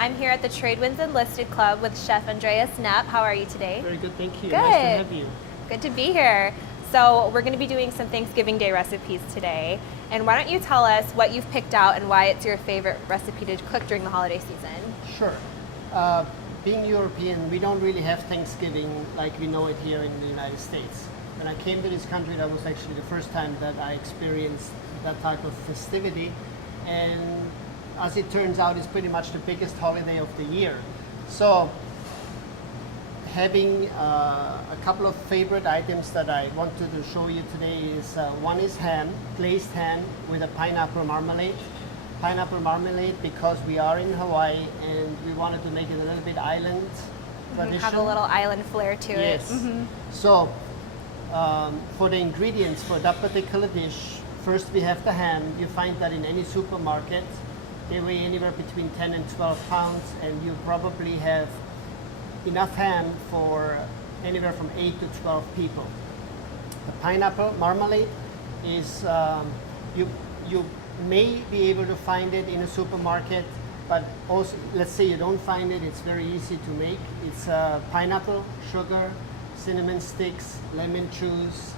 I'm here at the Tradewinds Enlisted Club with Chef Andreas Knapp. How are you today? Very good, thank you. Good. Nice to have you. Good to be here. So we're going to be doing some Thanksgiving Day recipes today. And why don't you tell us what you've picked out and why it's your favorite recipe to cook during the holiday season? Sure. Being European, we don't really have Thanksgiving like we know it here in the United States. When I came to this country, that was actually the first time that I experienced that type of festivity. And as it turns out, it's pretty much the biggest holiday of the year. So having a couple of favorite items that I wanted to show you today is one is ham, glazed ham with a pineapple marmalade. Pineapple marmalade because we are in Hawaii and we wanted to make it a little bit island tradition. Have a little island flair to yes. it. Mm-hmm. So for the ingredients for that particular dish, first we have the ham. You find that in any supermarket. They weigh anywhere between 10 and 12 pounds, and you probably have enough ham for anywhere from 8 to 12 people. The pineapple marmalade is, you may be able to find it in a supermarket, but also, let's say you don't find it, it's very easy to make. It's pineapple, sugar, cinnamon sticks, lemon juice,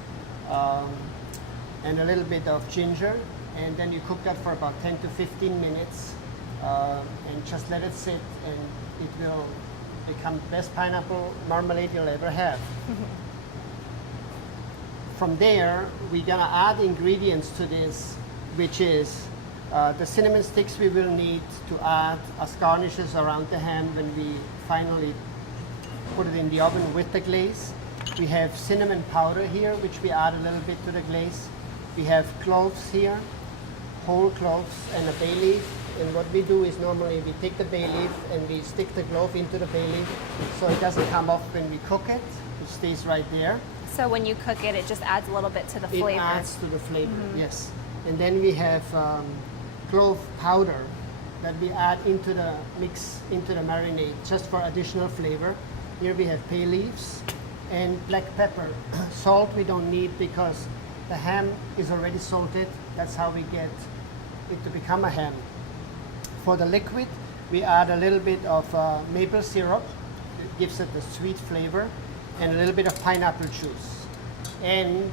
and a little bit of ginger. And then you cook that for about 10 to 15 minutes and just let it sit, and it will become the best pineapple marmalade you'll ever have. From there, we're gonna add ingredients to this, which is the cinnamon sticks we will need to add as garnishes around the ham when we finally put it in the oven with the glaze. We have cinnamon powder here, which we add a little bit to the glaze. We have cloves here, whole cloves, and a bay leaf. And what we do is normally we take the bay leaf and we stick the clove into the bay leaf so it doesn't come off when we cook it. It stays right there. So when you cook it, it just adds a little bit to the flavor. It adds to the flavor, yes. And then we have clove powder that we add into the mix, into the marinade, just for additional flavor. Here we have bay leaves and black pepper. Salt we don't need because the ham is already salted. That's how we get it to become a ham. For the liquid, we add a little bit of maple syrup. It gives it the sweet flavor, and a little bit of pineapple juice. And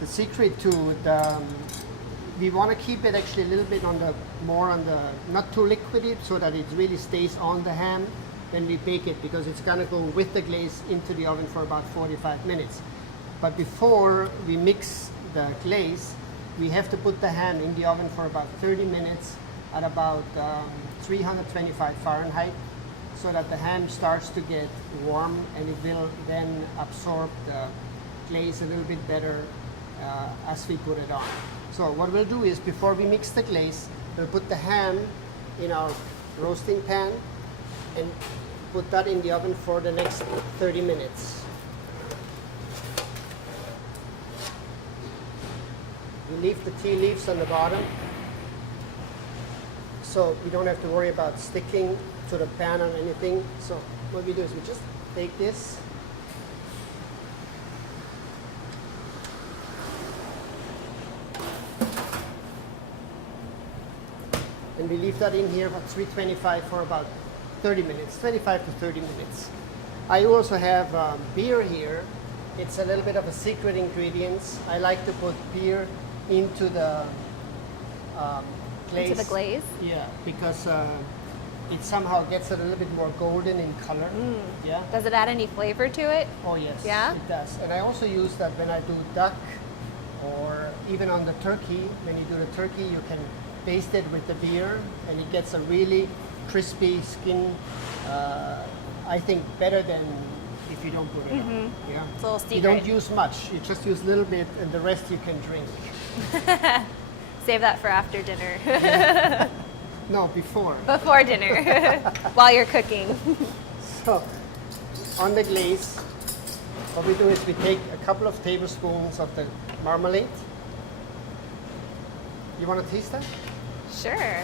the secret to the, we want to keep it actually a little bit on the, more on the, not too liquidy, so that it really stays on the ham when we bake it, because it's gonna go with the glaze into the oven for about 45 minutes. But before we mix the glaze, we have to put the ham in the oven for about 30 minutes at about 325 Fahrenheit, so that the ham starts to get warm and it will then absorb the glaze a little bit better as we put it on. So what we'll do is, before we mix the glaze, we'll put the ham in our roasting pan and put that in the oven for the next 30 minutes. We leave the tea leaves on the bottom, so we don't have to worry about sticking to the pan or anything. So what we do is we just take this, and we leave that in here at 325 for about 30 minutes, 25 to 30 minutes. I also have beer here. It's a little bit of a secret ingredient. I like to put beer into the glaze. Into the glaze? Yeah, because it somehow gets a little bit more golden in color. Yeah. Does it add any flavor to it? Oh yes, Yeah? it does. And I also use that when I do duck, or even on the turkey. When you do the turkey, you can baste it with the beer, and it gets a really crispy skin. I think better than if you don't put it on. Yeah. It's a little secret. You don't use much. You just use a little bit, and the rest you can drink. Save that for after dinner. No, before. Before dinner, while you're cooking. So, on the glaze, what we do is we take a couple of tablespoons of the marmalade. You want to taste that? Sure.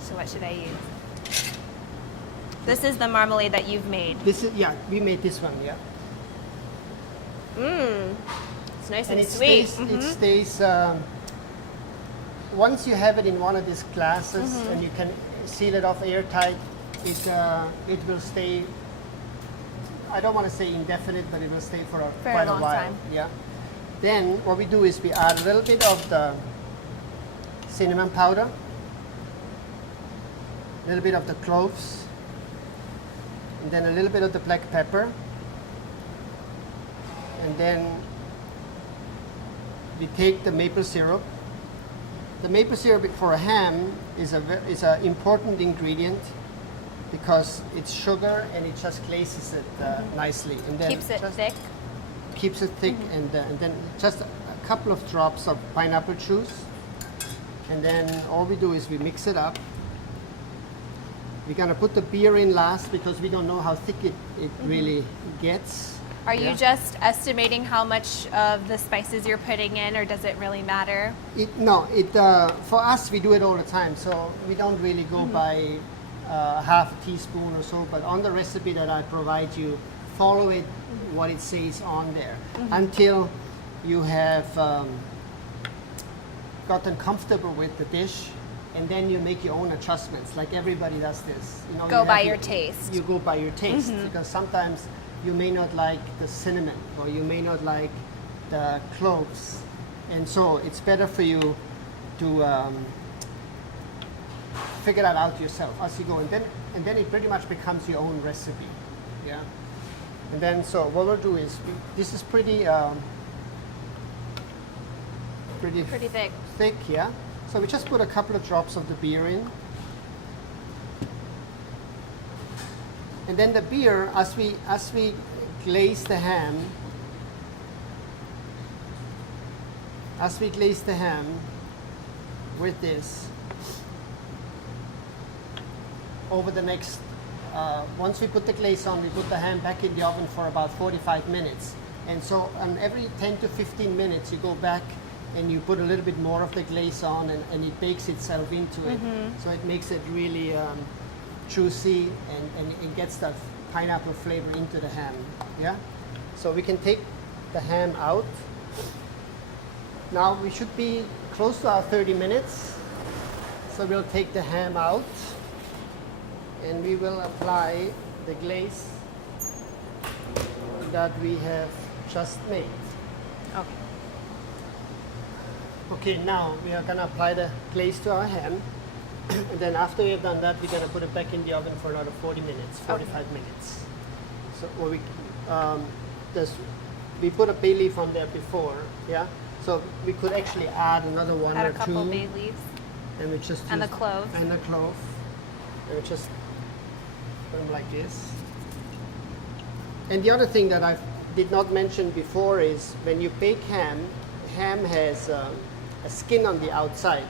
So what should I use? This is the marmalade that you've made. This is, yeah, we made this one, yeah. It's nice and it sweet. Stays, it stays once you have it in one of these glasses and you can seal it off airtight, it will stay. I don't want to say indefinite, but it will stay for quite a long while. time. Yeah. Then what we do is we add a little bit of the cinnamon powder, a little bit of the cloves, and then a little bit of the black pepper, and then we take the maple syrup. The maple syrup for a ham is an important ingredient because it's sugar and it just glazes it nicely, and then Keeps it thick. Keeps it thick, and then just a couple of drops of pineapple juice, and then all we do is we mix it up. We're gonna put the beer in last because we don't know how thick it really gets. Are you just estimating how much of the spices you're putting in, or does it really matter? For us, we do it all the time, so we don't really go by half a teaspoon or so, but on the recipe that I provide you, follow it, what it says on there, until you have gotten comfortable with the dish, and then you make your own adjustments, like everybody does this. You know, Go by your taste. You go by your taste, because sometimes you may not like the cinnamon, or you may not like the cloves, and so it's better for you to figure that out yourself as you go, and then it pretty much becomes your own recipe. Yeah. And then so what we'll do is this is pretty thick. thick, yeah. So we just put a couple of drops of the beer in. And then the beer, as we glaze the ham, with this, over the next, once we put the glaze on, we put the ham back in the oven for about 45 minutes. And so on every 10 to 15 minutes, you go back and you put a little bit more of the glaze on, and it bakes itself into it. So it makes it really juicy, and it gets that pineapple flavor into the ham. Yeah. So we can take the ham out. Now we should be close to our 30 minutes. So we'll take the ham out, and we will apply the glaze that we have just made. Okay. Okay, now we are gonna apply the glaze to our ham. And then after we have done that, we're gonna put it back in the oven for another 40 minutes, 45 minutes. So what we put a bay leaf on there before, yeah? So we could actually add another one Add or a couple two. bay leaves. And we just And the use- clove. And the clove. And we just put them like this. And the other thing that I did not mention before is when you bake ham has a skin on the outside.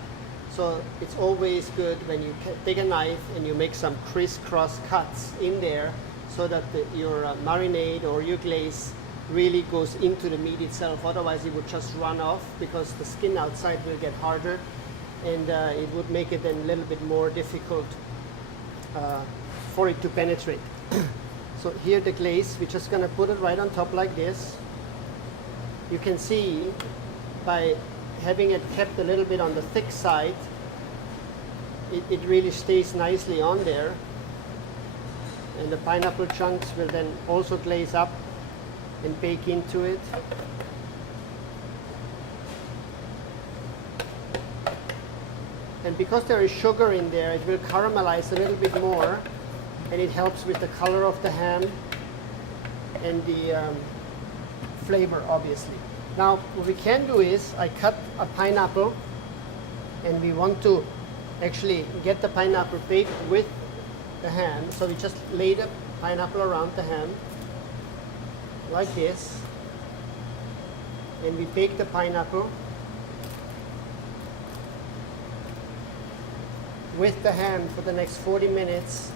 So it's always good when you take a knife and you make some crisscross cuts in there, so that your marinade or your glaze really goes into the meat itself. Otherwise it would just run off, because the skin outside will get harder, and it would make it then a little bit more difficult for it to penetrate. So here the glaze, we're just gonna put it right on top like this. You can see by having it kept a little bit on the thick side, it really stays nicely on there. And the pineapple chunks will then also glaze up and bake into it. And because there is sugar in there, it will caramelize a little bit more, and it helps with the color of the ham and the flavor, obviously. Now, what we can do is, I cut a pineapple, and we want to actually get the pineapple baked with the ham. So we just lay the pineapple around the ham, like this, and we bake the pineapple with the ham for the next 40 minutes.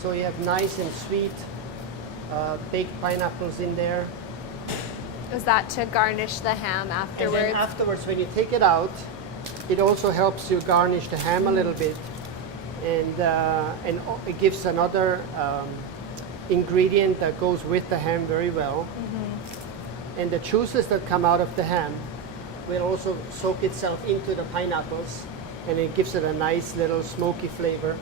So you have nice and sweet baked pineapples in there. Is that to garnish the ham afterwards? And then afterwards, when you take it out, it also helps you garnish the ham a little bit, and it gives another ingredient that goes with the ham very well. And the juices that come out of the ham will also soak itself into the pineapples, and it gives it a nice little smoky flavor.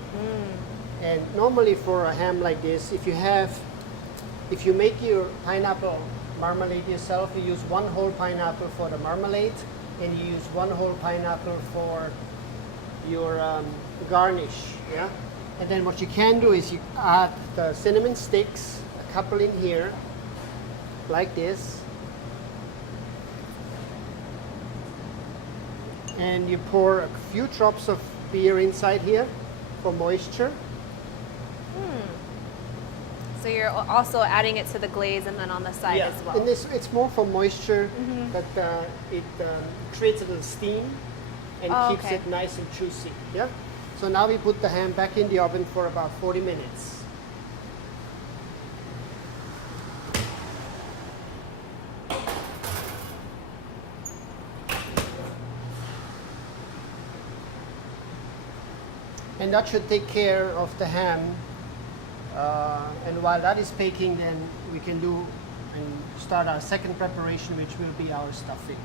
And normally for a ham like this, if you make your pineapple marmalade yourself, you use one whole pineapple for the marmalade, and you use one whole pineapple for your garnish. Yeah. And then what you can do is you add the cinnamon sticks, a couple in here, like this. And you pour a few drops of beer inside here for moisture. So you're also adding it to the glaze and then on the side as well. And it's more for moisture, but it creates a little steam and keeps it nice and juicy. Yeah. So now we put the ham back in the oven for about 40 minutes. And that should take care of the ham. And while that is baking, then we can do and start our second preparation, which will be our stuffing.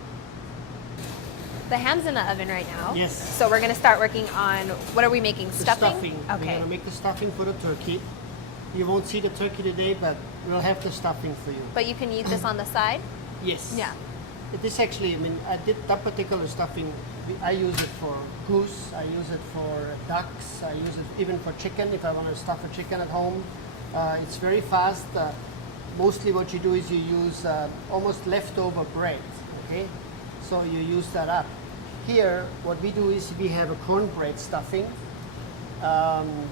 The ham's in the oven right now. Yes. So we're going to start working on, what are we making? The Stuffing? We're Okay. going to make the stuffing for the turkey. You won't see the turkey today, but we'll have the stuffing for you. But you can eat this on the side? Yes. Yeah. This actually, I mean, I did that particular stuffing. I use it for goose. I use it for ducks. I use it even for chicken if I want to stuff a chicken at home. It's very fast. Mostly what you do is you use almost leftover bread. Okay, so you use that up. Here, what we do is we have a cornbread stuffing.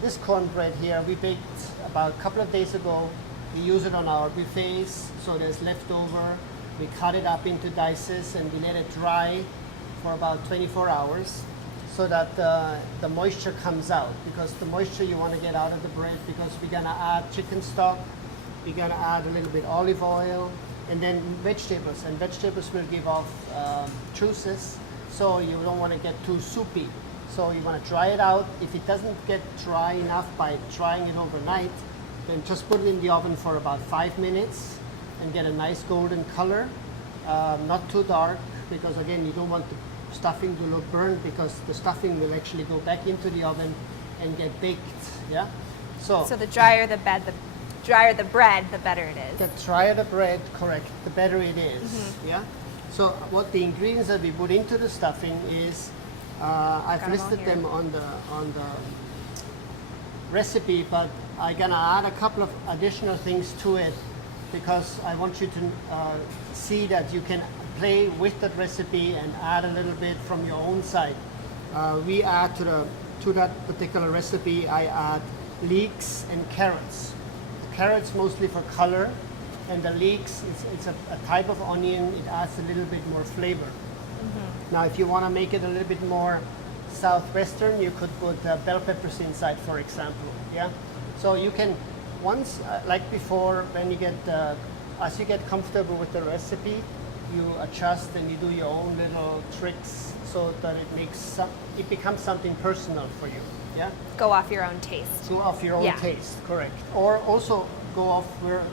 This cornbread here we baked about a couple of days ago. We use it on our buffets, so there's leftover. We cut it up into dices and we let it dry for about 24 hours so that the moisture comes out, because the moisture you want to get out of the bread, because we're going to add chicken stock, we're going to add a little bit olive oil, and then vegetables, and vegetables will give off juices, so you don't want to get too soupy. So you want to dry it out. If it doesn't get dry enough by drying it overnight, then just put it in the oven for about 5 minutes and get a nice golden color, not too dark, because again, you don't want the stuffing to look burnt, because the stuffing will actually go back into the oven and get baked. Yeah. So So the drier the bread, the better it is. the drier the bread, correct, the better it is. Yeah. So what the ingredients that we put into the stuffing is, I've Got 'em all listed here. them on the recipe, but I'm gonna add a couple of additional things to it, because I want you to see that you can play with that recipe and add a little bit from your own side. We add to that particular recipe, I add leeks and carrots. The carrots mostly for color, and the leeks, it's a type of onion. It adds a little bit more flavor. Now, if you want to make it a little bit more southwestern, you could put bell peppers inside, for example. Yeah. So you can, once like before, when you get as you get comfortable with the recipe, you adjust and you do your own little tricks so that it becomes something personal for you. Yeah. Go off your own taste. Go off your own Yeah. taste, correct. Or also go off where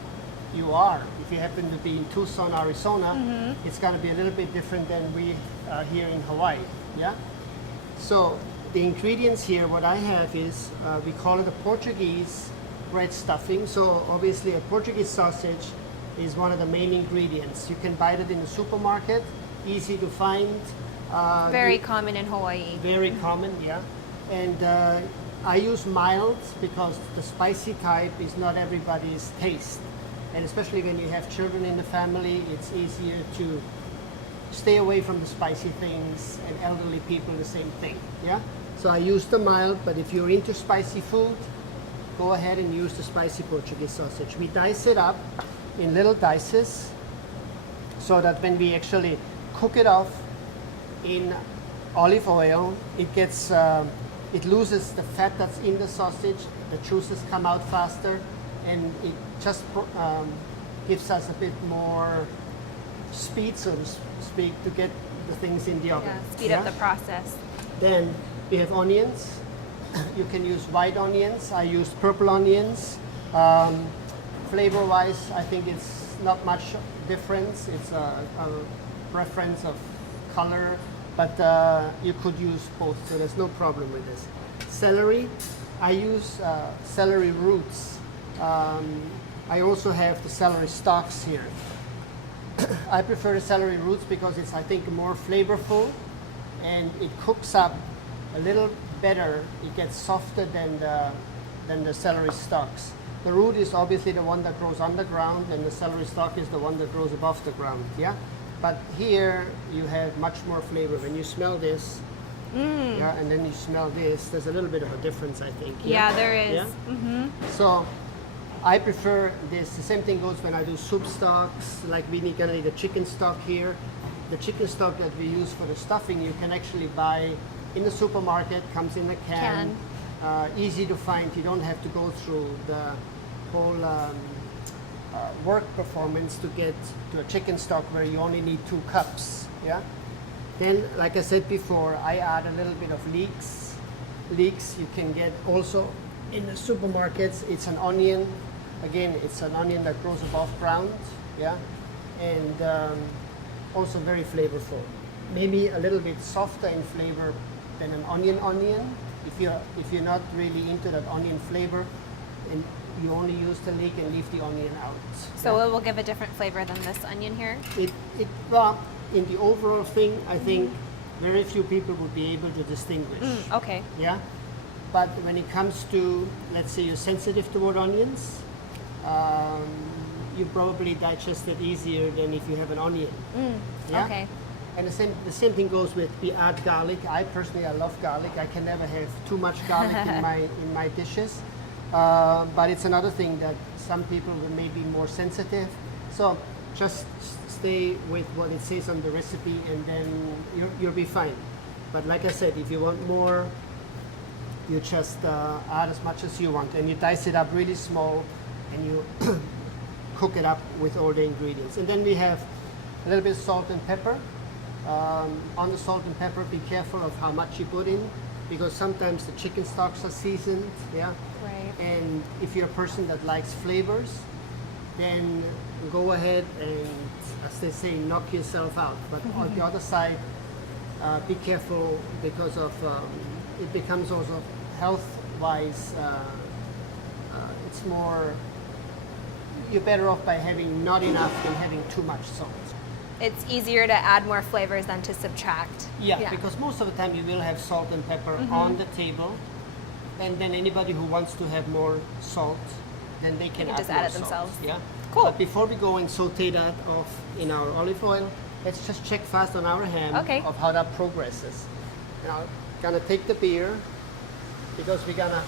you are. If you happen to be in Tucson, Arizona, it's going to be a little bit different than we are here in Hawaii. Yeah. So the ingredients here, what I have is we call it a Portuguese bread stuffing. So obviously a Portuguese sausage is one of the main ingredients. You can buy it in the supermarket, easy to find. Very common in Hawaii. Very common, yeah. And I use mild because the spicy type is not everybody's taste. And especially when you have children in the family, it's easier to stay away from the spicy things, and elderly people the same thing, yeah? So I use the mild, but if you're into spicy food, go ahead and use the spicy Portuguese sausage. We dice it up in little dices so that when we actually cook it off in olive oil, it gets, it loses the fat that's in the sausage, the juices come out faster, and it just gives us a bit more speed, so to speak, to get the things in the oven. Yeah, speed up the process. Then we have onions. You can use white onions. I used purple onions. Flavor-wise, I think it's not much difference. It's a preference of color, but you could use both, so there's no problem with this. Celery, I use celery roots. I also have the celery stalks here. I prefer the celery roots because it's, I think, more flavorful, and it cooks up a little better. It gets softer than the celery stalks. The root is obviously the one that grows underground, and the celery stalk is the one that grows above the ground. Yeah, but here you have much more flavor. When you smell this, yeah, and then you smell this, there's a little bit of a difference, I think. Yeah, there is. Yeah? So I prefer this. The same thing goes when I do soup stocks, like we're gonna need a chicken stock here. The chicken stock that we use for the stuffing, you can actually buy in the supermarket, comes in a can. Easy to find. You don't have to go through the whole work performance to get to a chicken stock where you only need 2 cups. Yeah. Then, like I said before, I add a little bit of leeks. Leeks you can get also in the supermarkets. It's an onion. Again, it's an onion that grows above ground. Yeah, and also very flavorful. Maybe a little bit softer in flavor than an onion. If you're not really into that onion flavor, and you only use the leek and leave the onion out. So it will give a different flavor than this onion here? Well, in the overall thing, I think very few people would be able to distinguish. Okay. Yeah, but when it comes to, let's say you're sensitive toward onions, you probably digest it easier than if you have an onion. Yeah? Okay. And the same thing goes with, we add garlic. I personally love garlic. I can never have too much garlic in my dishes. But it's another thing that some people may be more sensitive. So just stay with what it says on the recipe, and then you'll be fine. But like I said, if you want more, you just add as much as you want, and you dice it up really small, and you cook it up with all the ingredients. And then we have a little bit of salt and pepper. On the salt and pepper, be careful of how much you put in, because sometimes the chicken stocks are seasoned, yeah? Right. And if you're a person that likes flavors, then go ahead and, as they say, knock yourself out. But on the other side, be careful, because of it becomes also health-wise, it's more, you're better off by having not enough than having too much salt. It's easier to add more flavors than to subtract. Yeah, because most of the time you will have salt and pepper on the table, and then anybody who wants to have more salt, then they can just more add it salt. themselves. Yeah. Cool. But before we go and saute that off in our olive oil, let's just check fast on our ham of how that progresses. Now, gonna take the beer, because we're gonna.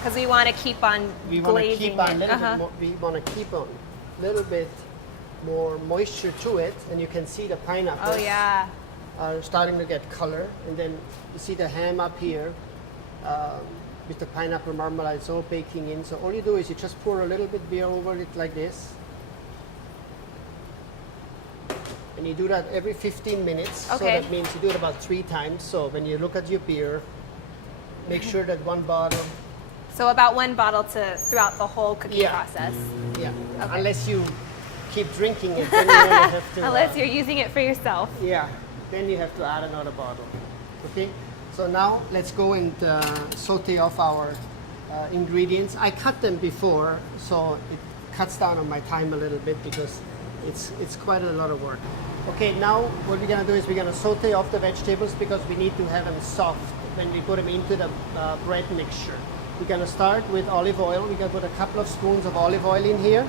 Because we want to keep on glazing it. We want to keep on a little bit more moisture to it, and you can see the pineapples are starting to get color, and then you see the ham up here with the pineapple marmalade. It's all baking in. So all you do is you just pour a little bit beer over it like this, and you do that every 15 minutes. So that means you do it about 3 times. So when you look at your beer, make sure that 1 bottle. So about 1 bottle throughout the whole cooking process. Yeah, unless you keep drinking it, then you have to. Unless you're using it for yourself. Yeah, then you have to add another bottle. Okay, so now let's go and saute off our ingredients. I cut them before, so it cuts down on my time a little bit, because it's quite a lot of work. Okay, now what we're gonna do is we're gonna saute off the vegetables, because we need to have them soft when we put them into the bread mixture. We're gonna start with olive oil. We're gonna put a couple of spoons of olive oil in here.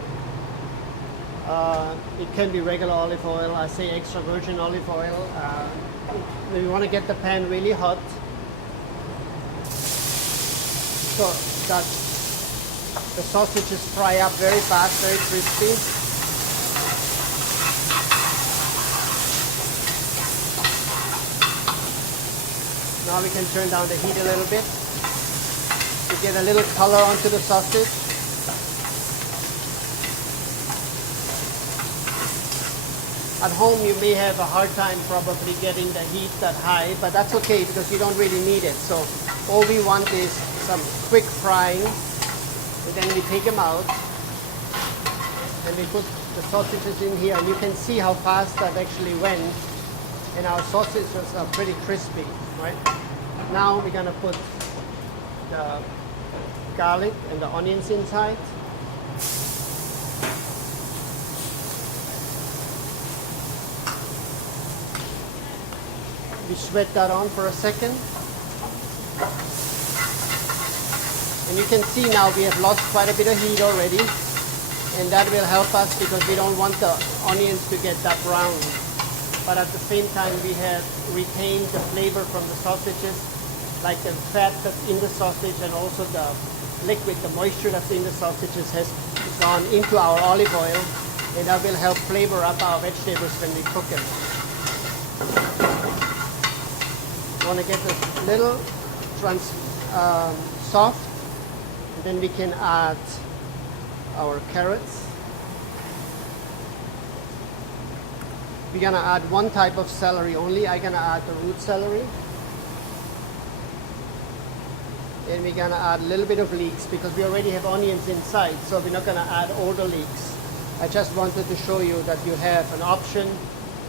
It can be regular olive oil. I say extra virgin olive oil. We want to get the pan really hot, so that the sausages fry up very fast, very crispy. Now we can turn down the heat a little bit to get a little color onto the sausage. At home you may have a hard time probably getting the heat that high, but that's okay, because you don't really need it. So all we want is some quick frying, and then we take them out and we put the sausages in here, and you can see how fast that actually went and our sausages are pretty crispy, right? Now we're gonna put the garlic and the onions inside. We sweat that on for a second. And you can see now we have lost quite a bit of heat already. And that will help us because we don't want the onions to get that brown. But at the same time we have retained the flavor from the sausages, like the fat that's in the sausage and also the liquid, the moisture that's in the sausages has gone into our olive oil, and that will help flavor up our vegetables when we cook them. Want to get a little soft, and then we can add our carrots. We're gonna add one type of celery only. I'm gonna add the root celery. And we're gonna add a little bit of leeks because we already have onions inside, so we're not gonna add all the leeks. I just wanted to show you that you have an option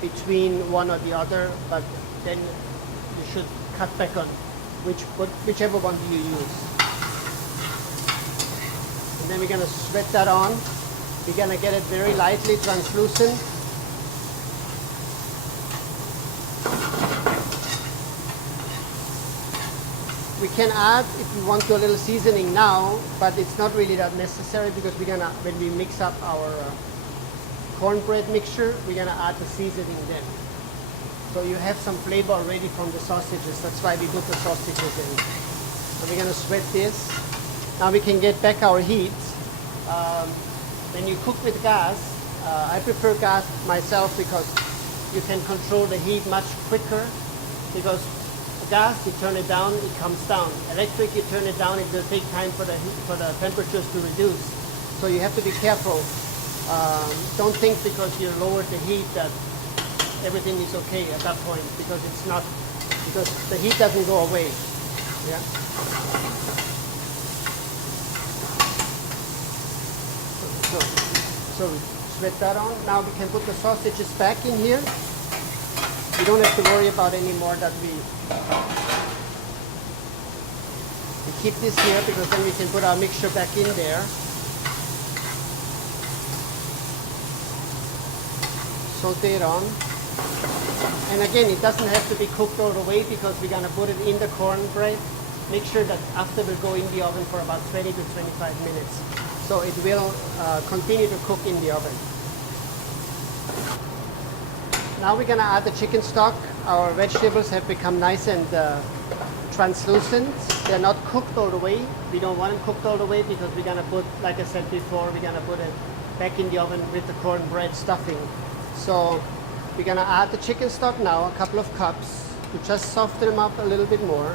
between one or the other, but then you should cut back on whichever one do you use. And then we're gonna sweat that on. We're gonna get it very lightly translucent. We can add, if we want to, a little seasoning now, but it's not really that necessary because we're gonna, when we mix up our cornbread mixture, we're gonna add the seasoning then. So you have some flavor already from the sausages. That's why we put the sausages in. And we're gonna sweat this. Now we can get back our heat. When you cook with gas, I prefer gas myself because you can control the heat much quicker. Because gas, you turn it down, it comes down. Electric, you turn it down, it will take time for the temperatures to reduce. So you have to be careful. Don't think because you lowered the heat that everything is okay at that point, because it's not, because the heat doesn't go away. Yeah. So we sweat that on. Now we can put the sausages back in here. We don't have to worry about anymore that we keep this here, because then we can put our mixture back in there. Saute it on. And again, it doesn't have to be cooked all the way because we're going to put it in the cornbread. Make sure that after will go in the oven for about 20 to 25 minutes. So it will continue to cook in the oven. Now we're going to add the chicken stock. Our vegetables have become nice and translucent. They're not cooked all the way. We don't want them cooked all the way because we're going to put, like I said before, we're going to put it back in the oven with the cornbread stuffing. So we're going to add the chicken stock now, a couple of cups, to just soften them up a little bit more.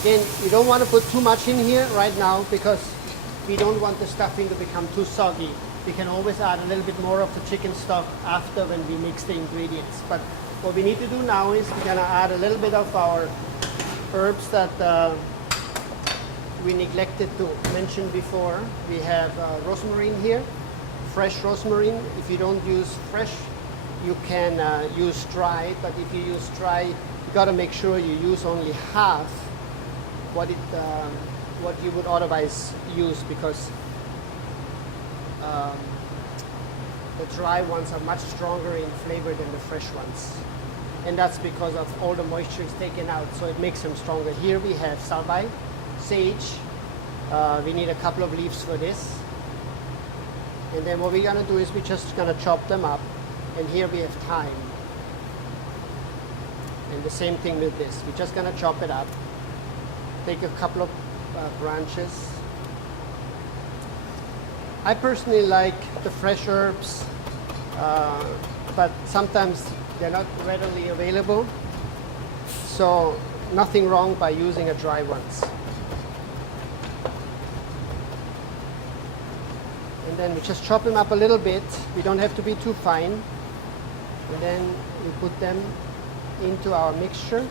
Again, you don't want to put too much in here right now because we don't want the stuffing to become too soggy. We can always add a little bit more of the chicken stock after when we mix the ingredients. But what we need to do now is we're going to add a little bit of our herbs that we neglected to mention before. We have rosemary here, fresh rosemary. If you don't use fresh, you can use dry, but if you use dry, you got to make sure you use only half what you would otherwise use, because the dry ones are much stronger in flavor than the fresh ones. And that's because of all the moisture is taken out, so it makes them stronger. Here we have salvia, sage. We need a couple of leaves for this. And then what we're gonna do is we're just gonna chop them up. And here we have thyme. And the same thing with this. We're just gonna chop it up. Take a couple of branches. I personally like the fresh herbs, but sometimes they're not readily available. So nothing wrong by using a dry ones. And then we just chop them up a little bit. We don't have to be too fine. And then we put them into our mixture.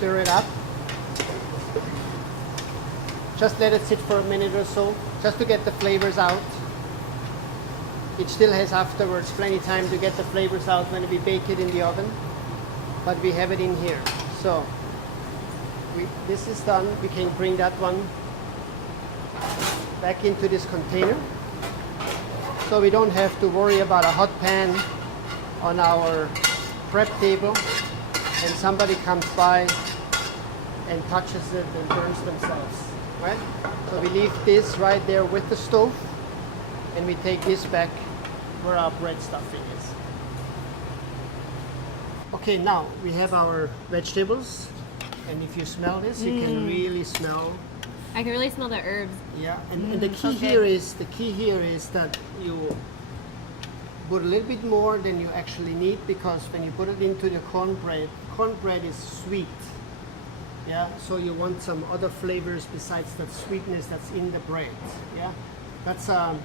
stir it up. Just let it sit for a minute or so, just to get the flavors out. It still has afterwards plenty of time to get the flavors out when we bake it in the oven, but we have it in here. So this is done. We can bring that one back into this container. So we don't have to worry about a hot pan on our prep table and somebody comes by and touches it and burns themselves, right? So we leave this right there with the stove and we take this back where our bread stuffing is. Okay, now we have our vegetables, and if you smell this, you can really smell. I can really smell the herbs. Yeah, and the key here is that you put a little bit more than you actually need, because when you put it into the cornbread is sweet. Yeah, so you want some other flavors besides that sweetness that's in the bread. Yeah, that's a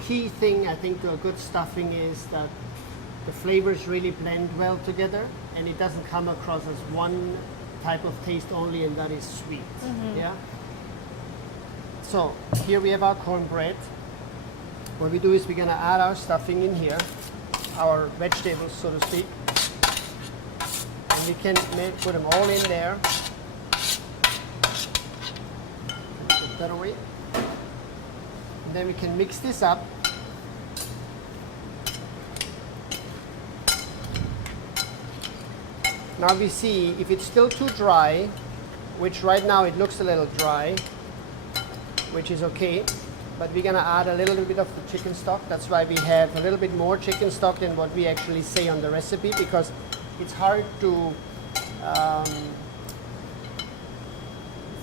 key thing I think to a good stuffing, is that the flavors really blend well together and it doesn't come across as one type of taste only, and that is sweet. Yeah. So here we have our cornbread. What we do is we're gonna add our stuffing in here, our vegetables, so to speak, and we can put them all in there. Put that away. And then we can mix this up. Now we see if it's still too dry, which right now it looks a little dry, which is okay, but we're gonna add a little bit of the chicken stock. That's why we have a little bit more chicken stock than what we actually say on the recipe, because it's hard to,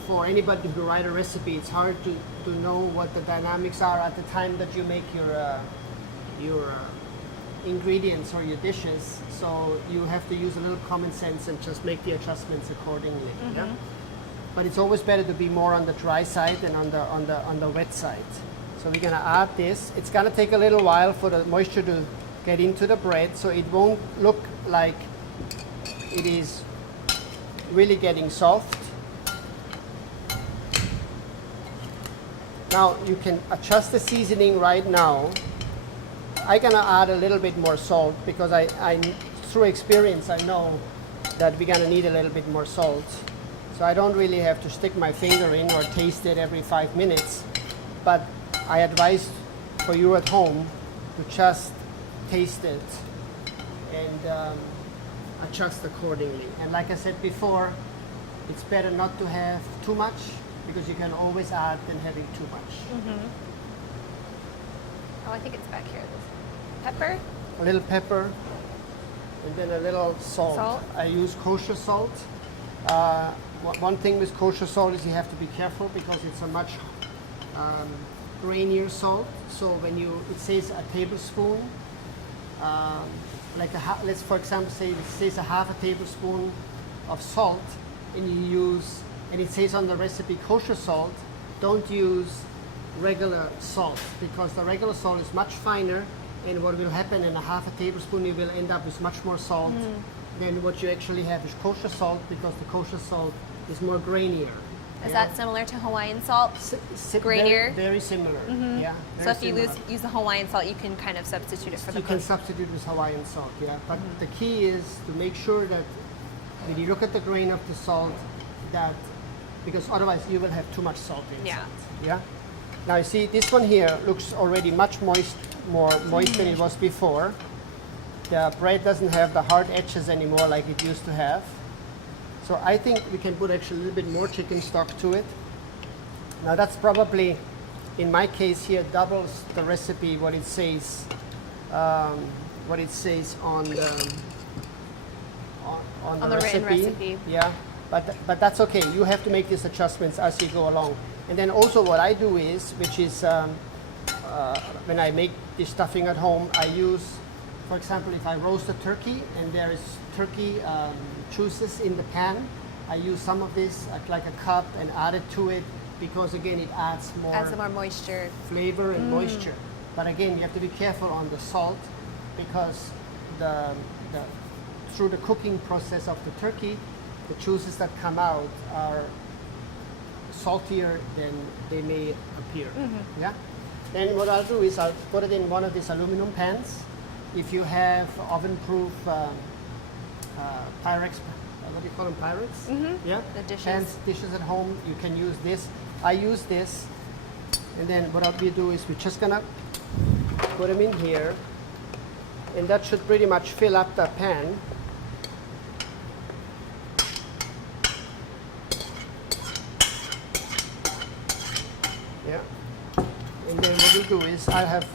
for anybody to write a recipe, it's hard to know what the dynamics are at the time that you make your ingredients or your dishes. So you have to use a little common sense and just make the adjustments accordingly. Yeah? But it's always better to be more on the dry side than on the wet side. So we're gonna add this. It's gonna take a little while for the moisture to get into the bread, so it won't look like it is really getting soft. Now you can adjust the seasoning right now. I'm gonna add a little bit more salt, because I through experience I know that we're gonna need a little bit more salt. So I don't really have to stick my finger in or taste it every 5 minutes, but I advise for you at home to just taste it and adjust accordingly. And like I said before, it's better not to have too much, because you can always add than having too much. Oh, I think it's back here. Pepper? A little pepper, and then a little salt. Salt? I use kosher salt. One thing with kosher salt is you have to be careful, because it's a much grainier salt. So when it says a tablespoon, let's for example say it says a half a tablespoon of salt, and it says on the recipe kosher salt, don't use regular salt, because the regular salt is much finer, and what will happen in a half a tablespoon, you will end up with much more salt than what you actually have is kosher salt, because the kosher salt is more grainier. Is that similar to Hawaiian salt? Grainier? Very similar. Yeah. So if you use the Hawaiian salt, you can kind of substitute it for the You can substitute with Hawaiian salt, yeah. But the key is to make sure that when you look at the grain of the salt, that, because otherwise you will have too much salt in it. Yeah. Now you see this one here looks already much more moist than it was before. The bread doesn't have the hard edges anymore like it used to have. So I think we can put actually a little bit more chicken stock to it. Now that's probably, in my case here, doubles the recipe what it says on the written recipe. Yeah, but that's okay. You have to make these adjustments as you go along. And then also what I do is, which is when I make this stuffing at home, I use, for example, if I roast a turkey and there is turkey juices in the pan, I use some of this like a cup and add it to it, because again it adds more moisture, flavor and moisture. But again, you have to be careful on the salt, because the through the cooking process of the turkey, the juices that come out are saltier than they may appear. Yeah. Then what I'll do is I'll put it in one of these aluminum pans. If you have oven-proof Pyrex, what do you call them, Pyrex? Yeah. The dishes. Dishes at home, you can use this. I use this, and then what we do is we're just gonna put them in here, and that should pretty much fill up the pan. Yeah. And then what we do is I have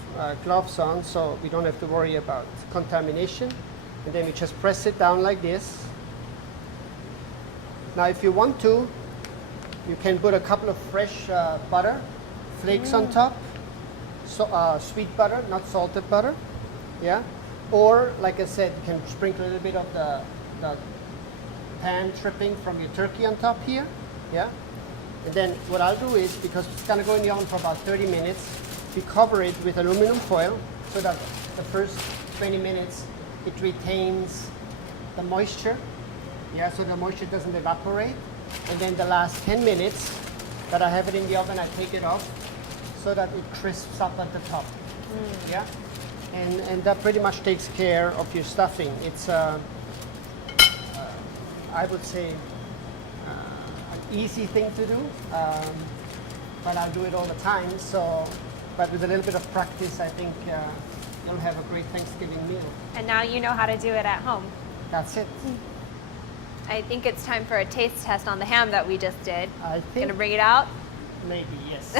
gloves on, so we don't have to worry about contamination. And then we just press it down like this. Now, if you want to, you can put a couple of fresh butter flakes on top. So, sweet butter, not salted butter. Yeah. Or, like I said, you can sprinkle a little bit of the pan dripping from your turkey on top here. Yeah. And then what I'll do is, because it's going to go in the oven for about 30 minutes, we cover it with aluminum foil so that the first 20 minutes it retains the moisture. Yeah, so the moisture doesn't evaporate. And then the last 10 minutes that I have it in the oven, I take it off so that it crisps up at the top. Yeah, and that pretty much takes care of your stuffing. It's I would say an easy thing to do, but I'll do it all the time. So, but with a little bit of practice, I think you'll have a great Thanksgiving meal. And now you know how to do it at home. That's it. I think it's time for a taste test on the ham that we just did. I think Gonna bring it out? maybe, yes.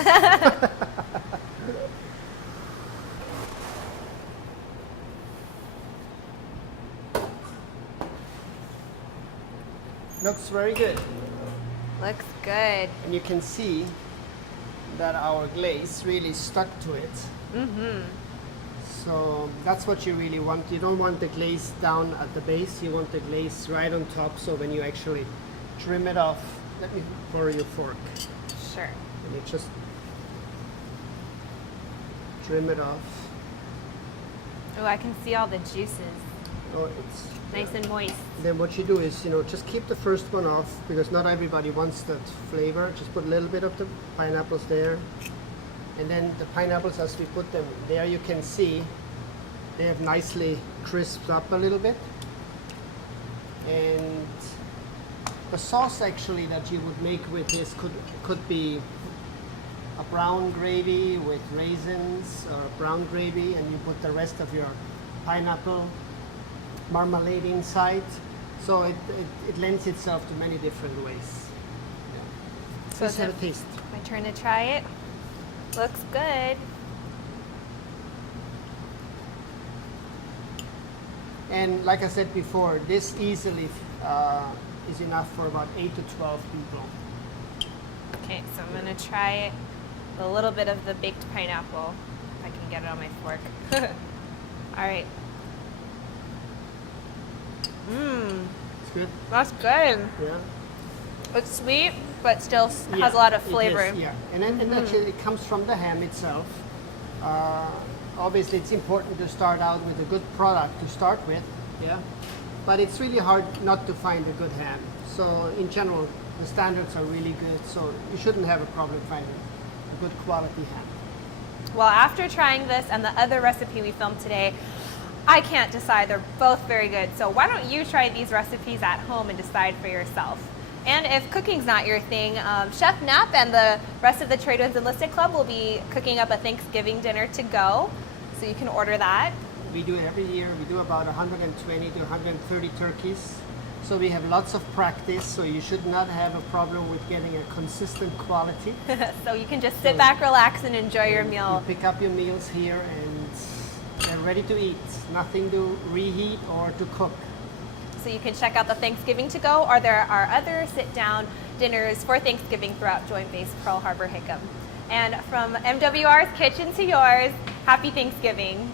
Looks very good. Looks good. And you can see that our glaze really stuck to it. So that's what you really want. You don't want the glaze down at the base. You want the glaze right on top. So when you actually trim it off, let me borrow your fork. Sure. And you just trim it off. Oh, I can see all the juices. Oh, it's Nice and moist. Then what you do is, just keep the first one off because not everybody wants that flavor. Just put a little bit of the pineapples there. And then the pineapples, as we put them there, you can see they have nicely crisped up a little bit. And the sauce actually that you would make with this could be a brown gravy with raisins or brown gravy, and you put the rest of your pineapple marmalade inside. So it lends itself to many different ways. Yeah. So Let's have a taste. My turn to try it. Looks good. And like I said before, this easily is enough for about 8 to 12 people. Okay, so I'm gonna try it with a little bit of the baked pineapple, if I can get it on my fork. All right. It's good. That's good. Yeah. It's sweet, but still Yeah, has a lot of it flavor. is, yeah, and then and actually it comes from the ham itself. Obviously, it's important to start out with a good product to start with. Yeah. But it's really hard not to find a good ham. So in general, the standards are really good. So you shouldn't have a problem finding a good quality ham. Well, after trying this and the other recipe we filmed today, I can't decide. They're both very good. So why don't you try these recipes at home and decide for yourself? And if cooking's not your thing, Chef Knapp and the rest of the Tradewinds Enlisted Club will be cooking up a Thanksgiving dinner to go. So you can order that. We do it every year. We do about 120 to 130 turkeys. So we have lots of practice. So you should not have a problem with getting a consistent quality. So you can just sit back, relax, and enjoy your meal. You pick up your meals here and they're ready to eat. Nothing to reheat or to cook. So you can check out the Thanksgiving to go, or there are other sit-down dinners for Thanksgiving throughout Joint Base Pearl Harbor-Hickam. And from MWR's Kitchen to yours, happy Thanksgiving.